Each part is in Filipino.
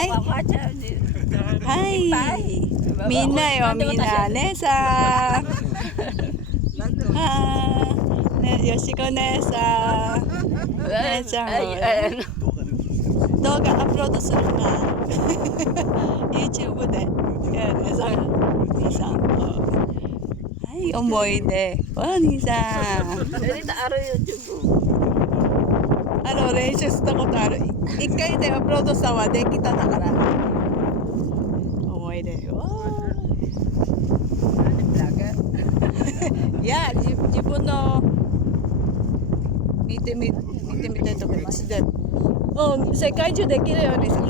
Hi. Hi. Mina yo, Mina. Nesa. Yoshiko Nesa. Nesa. 動画アップロードするかYouTube で兄さんはい、思い出お兄さん練習したことある一回でアップロードしたのはできただから思い出いや、自分の見てみたいと思いますで世界中できるようにさ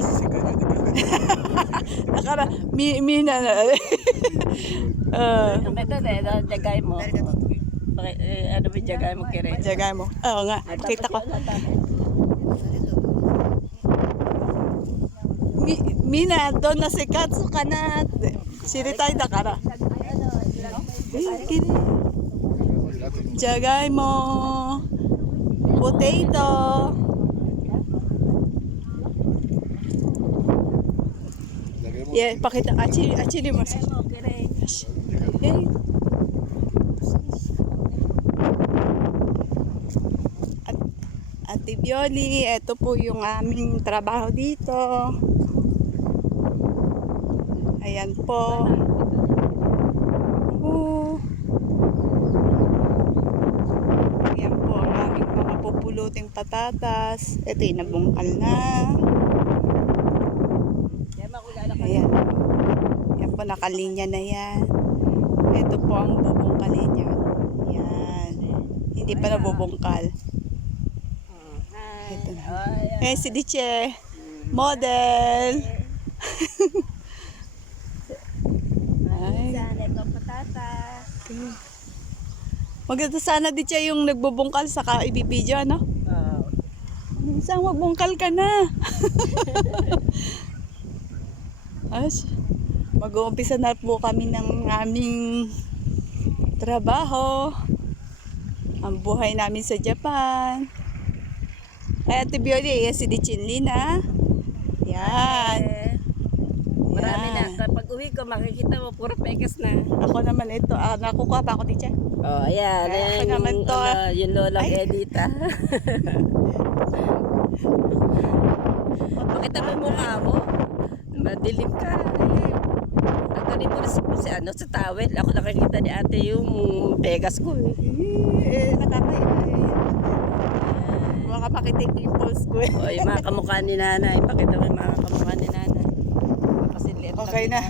だからみんなJagay mo. Ano ba jagay mo kire? Jagay mo. Oo nga, kita ko. Mina, doon na si Katsu ka na. Shiritay da kara. Jagay mo. Potato. Yeah, pakita. Achili mo. Okay. Ate Bioli, ito po yung aming trabaho dito. Ayan po. Ayan po ang aming mga pupuluting patatas. Ito yung nabungkal na. Ayan. Ayan po, nakalinya na yan. Ito po ang bubungkalin niya. Yan. Hindi pa nabubungkal. Ito na. Eh, si Diche. Model. Ay. Maganda sana Diche yung nagbubungkal saka ibibidyo, ano? Isang magbungkal ka na. Mag-uumpisa na po kami ng aming trabaho. Ang buhay namin sa Japan. Ay, Ate Bioli, si Dichinlina. Yan. Marami na. Kapag uwi ko, makikita mo, puro pekas na. Ako naman ito. Nakukuha pa ako, Dicha. Oh, ayan. Ako naman to. Yung lolang Edita. Pakita mo mukha mo. Madilim ka. Actually po sa towel. Ako nakakita ni ate yung pegas ko. Nakakaiba eh. Baka makitik yung pulse ko eh. O, yung mga kamukha ni nanay. Pakita mo yung mga kamukha ni nanay. Kasi liit Okay na.